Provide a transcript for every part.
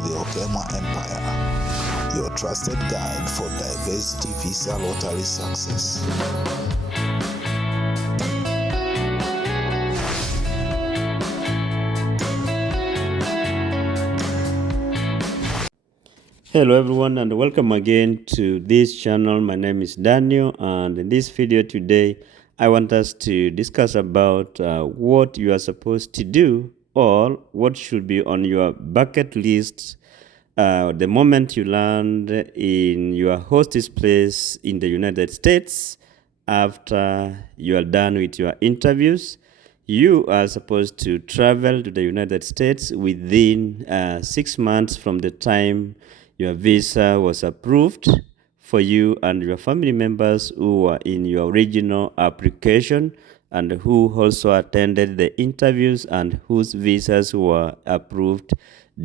the Okema Empire, your trusted guide for diversity visa lottery success. Hello everyone and welcome again to this channel. My name is Daniel, and in this video today I want us to discuss about what you are supposed to do or what should be on your bucket list the moment you land in your hostess place in the United States. After you are done with your interviews, you are supposed to travel to the United States within 6 months from the time your visa was approved for you and your family members who were in your original application and who also attended the interviews and whose visas were approved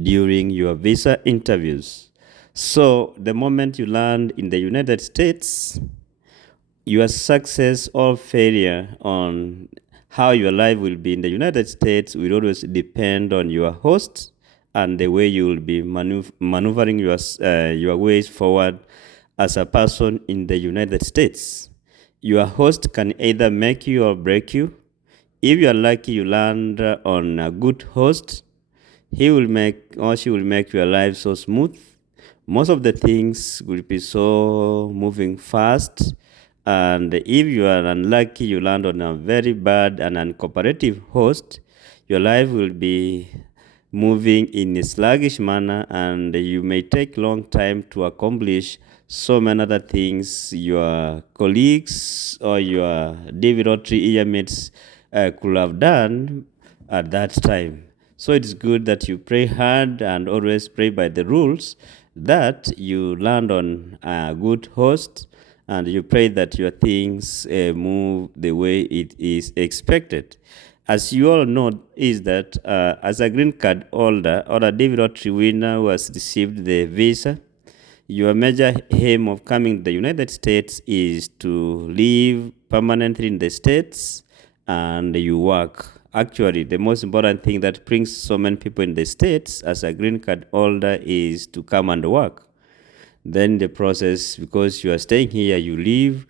during your visa interviews. So the moment you land in the United States, your success or failure on how your life will be in the United States will always depend on your host and the way you will be maneuvering your ways forward as a person in the United States. Your host can either make you or break you. If you are lucky you land on a good host, he will make or she will make your life so smooth. Most of the things will be so moving fast. And if you are unlucky, you land on a very bad and uncooperative host, your life will be moving in a sluggish manner, and you may take long time to accomplish so many other things your colleagues or your David Rotary earmates could have done at that time. So it's good that you pray hard and always pray by the rules, that you land on a good host, and you pray that your things move the way it is expected. As you all know, is that as a green card holder or a David Lottery winner who has received the visa, your major aim of coming to the United States is to live permanently in the States and you work. Actually, the most important thing that brings so many people in the States as a green card holder is to come and work. Then the process, because you are staying here, you live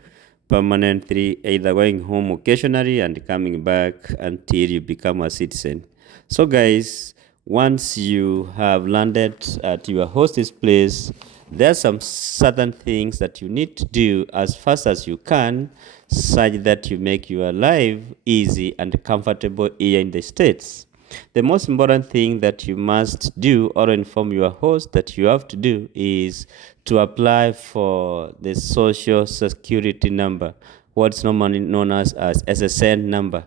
permanently, either going home occasionally and coming back until you become a citizen. So guys, once you have landed at your hostess place, there are some certain things that you need to do as fast as you can, such that you make your life easy and comfortable here in the States. The most important thing that you must do or inform your host that you have to do is to apply for the social security number, what's normally known as SSN number.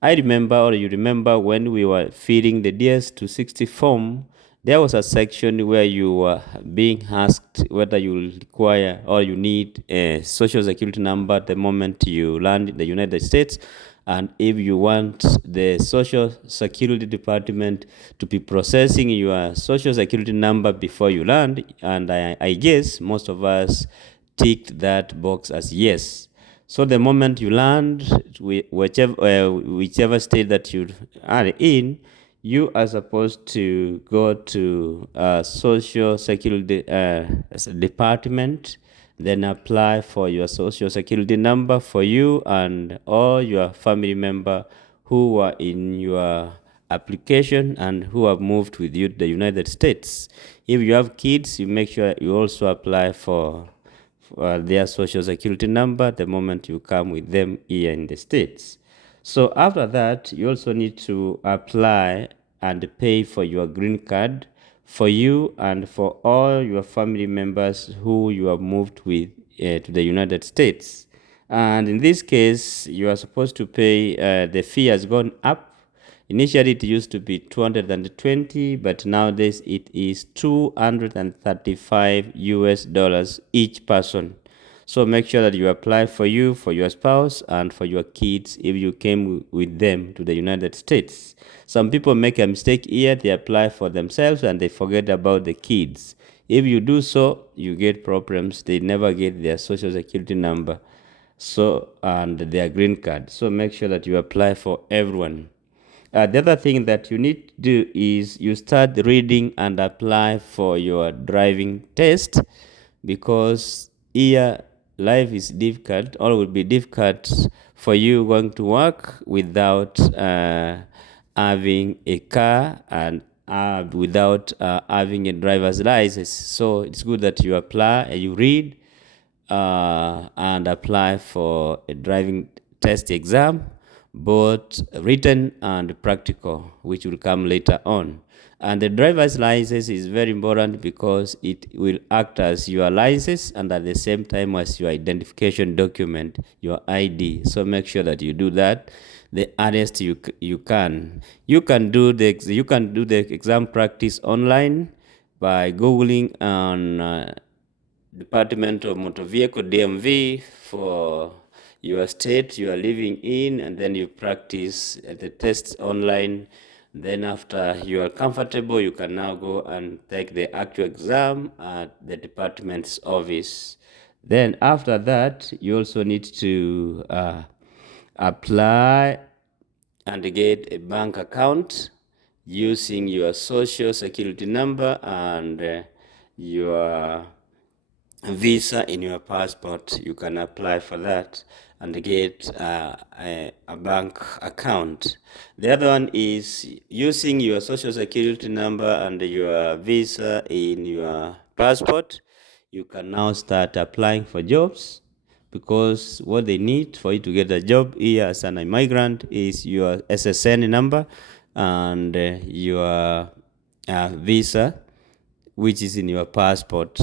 I remember, or you remember, when we were filling the DS-260 form, there was a section where you were being asked whether you require or you need a social security number the moment you land in the United States, and if you want the Social Security Department to be processing your social security number before you land. And I guess most of us ticked that box as yes. So the moment you land, whichever state that you are in, you are supposed to go to Social Security Department, then apply for your social security number for you and all your family member who are in your application and who have moved with you to the United States. If you have kids, you make sure you also apply for their social security number the moment you come with them here in the States. So after that, you also need to apply and pay for your green card for you and for all your family members who you have moved with to the United States. And in this case, you are supposed to pay, the fee has gone up. Initially, it used to be $220, but nowadays it is $235 US each person. So make sure that you apply for you, for your spouse, and for your kids if you came with them to the United States. Some people make a mistake here. They apply for themselves and they forget about the kids. If you do so, you get problems. They never get their social security number and their green card. So make sure that you apply for everyone. The other thing that you need to do is you start reading and apply for your driving test, because here life is difficult, or will be difficult for you going to work without having a car and without having a driver's license. So it's good that you apply and you read and apply for a driving test exam, both written and practical, which will come later on. And the driver's license is very important because it will act as your license and at the same time as your identification document, your ID. So make sure that you do that the earliest you can. You can do the exam practice online by googling on Department of Motor Vehicle, DMV, for your state you are living in, and then you practice the tests online. Then after you are comfortable, you can now go and take the actual exam at the department's office. Then after that, you also need to apply and get a bank account using your social security number and your visa in your passport. You can apply for that and get a bank account. The other one is using your social security number and your visa in your passport. You can now start applying for jobs, because what they need for you to get a job here as an immigrant is your SSN number and your visa, which is in your passport,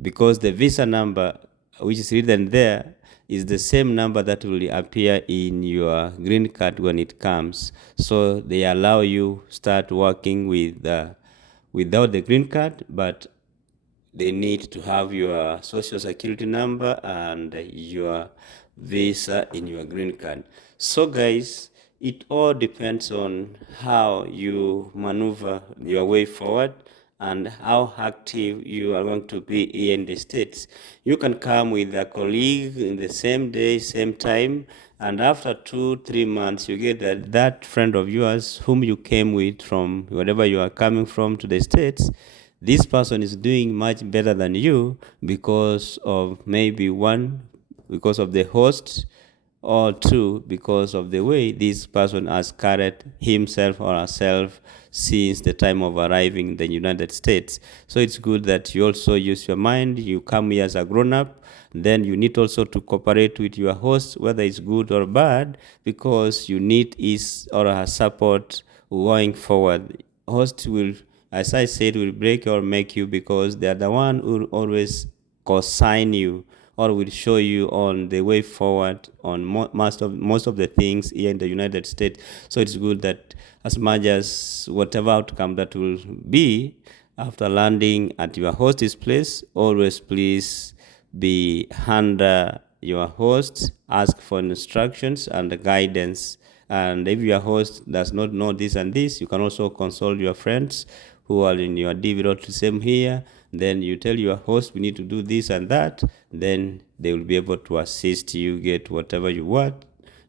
because the visa number which is written there is the same number that will appear in your green card when it comes. So they allow you start working with without the green card, but they need to have your social security number and your visa in your green card. So guys, it all depends on how you maneuver your way forward and how active you are going to be here in the States. You can come with a colleague in the same day, same time, and after 2-3 months, you get that friend of yours whom you came with from wherever you are coming from to the States. This person is doing much better than you because of maybe one, because of the host, or two, because of the way this person has carried himself or herself since the time of arriving in the United States. So it's good that you also use your mind. You come here as a grown-up, then you need also to cooperate with your host, whether it's good or bad, because you need his or her support going forward. Host will, as I said, will break or make you, because they are the one who always consign you or will show you on the way forward on most of the things here in the United States. So it's good that as much as whatever outcome that will be after landing at your host's place, always please be under your host, ask for instructions and guidance. And if your host does not know this and this, you can also consult your friends who are in your DV road to same here. Then you tell your host, we need to do this and that. Then they will be able to assist you get whatever you want.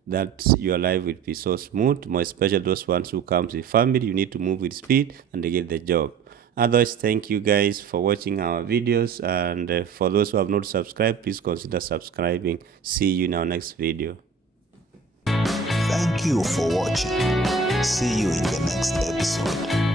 That your life will be so smooth, more especially those ones who comes with family. You need to move with speed and they get the job. Otherwise, thank you guys for watching our videos, and for those who have not subscribed, please consider subscribing. See you in our next video. Thank you for watching. See you in the next episode.